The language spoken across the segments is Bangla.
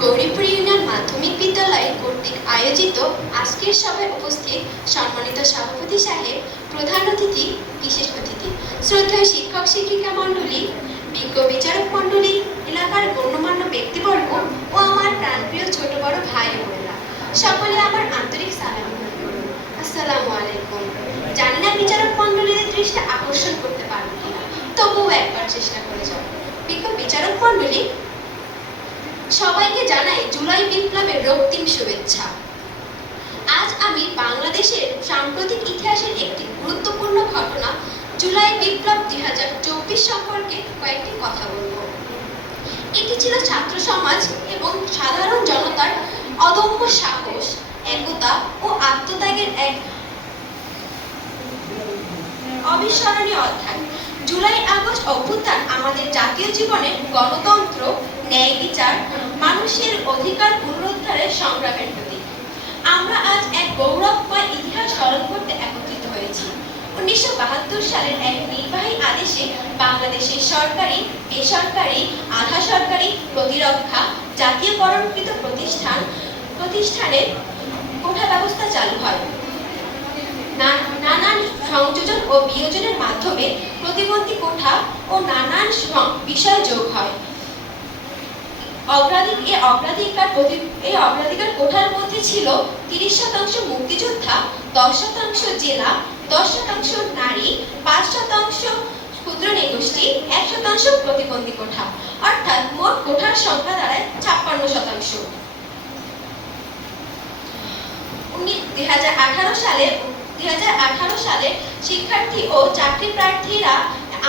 গৌরীপুর ইউনিয়ন মাধ্যমিক বিদ্যালয় কর্তৃক আয়োজিত আজকের সভায় উপস্থিত সম্মানিত সভাপতি সাহেব, প্রধান অতিথি, বিশেষ অতিথি, শ্রদ্ধেয় শিক্ষক শিক্ষিকা মণ্ডলী, বিজ্ঞ বিচারক মণ্ডলী, এলাকার গণ্যমান্য ব্যক্তিবর্গ ও আমার প্রাণপ্রিয় ছোট বড় ভাই বোনেরা, সকলে আমার আন্তরিক সালাম গ্রহণ করুন। আসসালামু আলাইকুম। জানি না বিচারক মণ্ডলীদের দৃষ্টি আকর্ষণ করতে পারবো কিনা, তবুও একবার চেষ্টা করে যাব। বিজ্ঞ বিচারক মণ্ডলী, সবাইকে জানাই জুলাই বিপ্লবের রক্তিম শুভেচ্ছা। আজ আমি বাংলাদেশের সাম্প্রতিক ইতিহাসের একটি গুরুত্বপূর্ণ ঘটনা জুলাই বিপ্লব 2024 সম্পর্কে কয়েকটি কথা বলবো। এটি ছিল ছাত্র সমাজ এবং সাধারণ জনতার অদম্য সাহস, একতা ও আত্মত্যাগের এক অবিস্মরণীয় অধ্যায়। জুলাই আগস্ট অভ্যুত্থান আমাদের জাতীয় জীবনে গণতন্ত্র, ন্যায় বিচার, মানুষের অধিকার পুনরুদ্ধারের সংগ্রামের প্রতীক। আমরা আজ এক গৌরবময় ইতিহাস স্মরণ করতে একত্রিত হয়েছি। 1972 সালের এক নির্বাহী আদেশে বাংলাদেশের সরকারি, বেসরকারি, আধা সরকারি, প্রতিরক্ষা, জাতীয়করণকৃত প্রতিষ্ঠানে কোঠা ব্যবস্থা চালু হয়। নানান সংযোজন ও বিয়োজনের মাধ্যমে প্রতিবন্ধী কোঠা ও নানান বিষয় যোগ হয়। অগ্রাধিকার কোঠার মধ্যে ছিল 30% মুক্তিযোদ্ধা, 10% জেলা, 10% নারী, 5% ক্ষুদ্র নৃগোষ্ঠী, 1% প্রতিবন্ধী কোঠা, অর্থাৎ মোট কোঠার সংখ্যা দাঁড়ায় 56%। 2018 সালে শিক্ষার্থী ও চাকরি প্রার্থীরা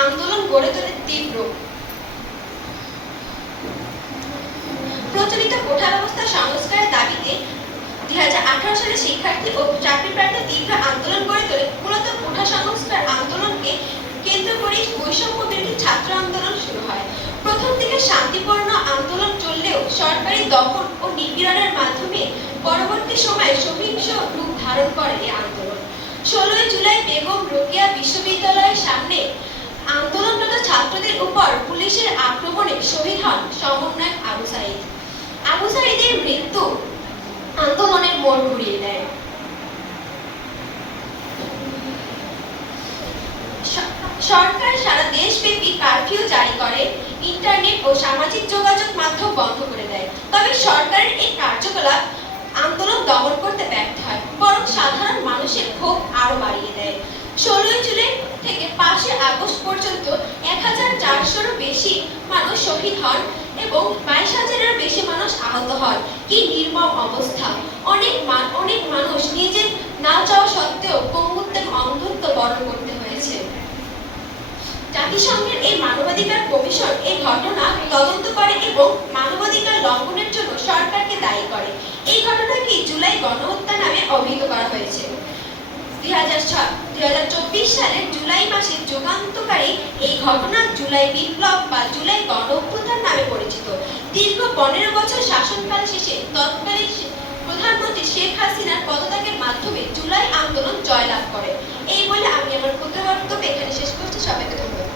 আন্দোলন গড়ে তোলে তীব্র। প্রচলিত কোঠা ব্যবস্থা সংস্কারের দাবিতে 2018 সালে শিক্ষার্থী ও চাকরি প্রার্থী তীব্র আন্দোলন গড়ে তোলে। মূলত কোঠা সংস্কার আন্দোলনকে কেন্দ্র করে বৈষম্য বিরোধী ছাত্র আন্দোলন শুরু হয়। প্রথম দিকে শান্তিপূর্ণ আন্দোলন চললেও সরকারি দমন ও নিপীড়নের মাধ্যমে পরবর্তী সময়ে সহিংস রূপ ধারণ করে এই আন্দোলন। 16 জুলাই বেগম রোকেয়া বিশ্ববিদ্যালয়ের সামনে আন্দোলনরত ছাত্রদের উপর পুলিশের আক্রমণে শহীদ হন সমন্বয়ক আবু সাঈদ। আবু সাঈদের মৃত্যু আন্দোলনের মোড় ঘুরিয়ে দেয়। সরকার সারা দেশব্যাপী কারফিউ জারি করে, ইন্টারনেট ও সামাজিক যোগাযোগ মাধ্যম বন্ধ করে দেয়। তবে সরকারের এই কার্যকলাপ আন্দোলন দমন করতে ব্যর্থ হয়, বরং সাধারণ মানুষের ক্ষোভ আরো বাড়িয়ে দেয়। 16 জুলাই থেকে 5 আগস্ট পর্যন্ত 1400-রও বেশি মানুষ শহীদ হন এবং 22,000-এরও বেশি মানুষ আহত হন। কি নির্মম অবস্থা! অনেক মানুষ নিজের না চাওয়া সত্ত্বেও পঙ্গুত্ব এবং অন্ধত্ব বরণ করতে হয়েছে। জাতিসংঘের এই মানবাধিকার কমিশন এই ঘটনা তদন্ত করে এবং মানবাধিকার লঙ্ঘনের জন্য সরকারকে দায়ী করে। এই ঘটনাকে জুলাই গণহত্যা নামে অভিহিত করা হয়েছে। 2024 সালের জুলাই মাসে যুগান্তকারী এই ঘটনা জুলাই বিপ্লব বা জুলাই গণঅভ্যুত্থান নামে পরিচিত। দীর্ঘ 15 বছর শাসনকাল শেষে তৎকালীন প্রধানমন্ত্রী শেখ হাসিনার পদত্যাগের মাধ্যমে জুলাই আন্দোলন জয়লাভ করে। এই বলে আমি আমার ক্ষুদ্র বক্তব্য এখানে শেষ করছি। সবাইকে ধন্যবাদ।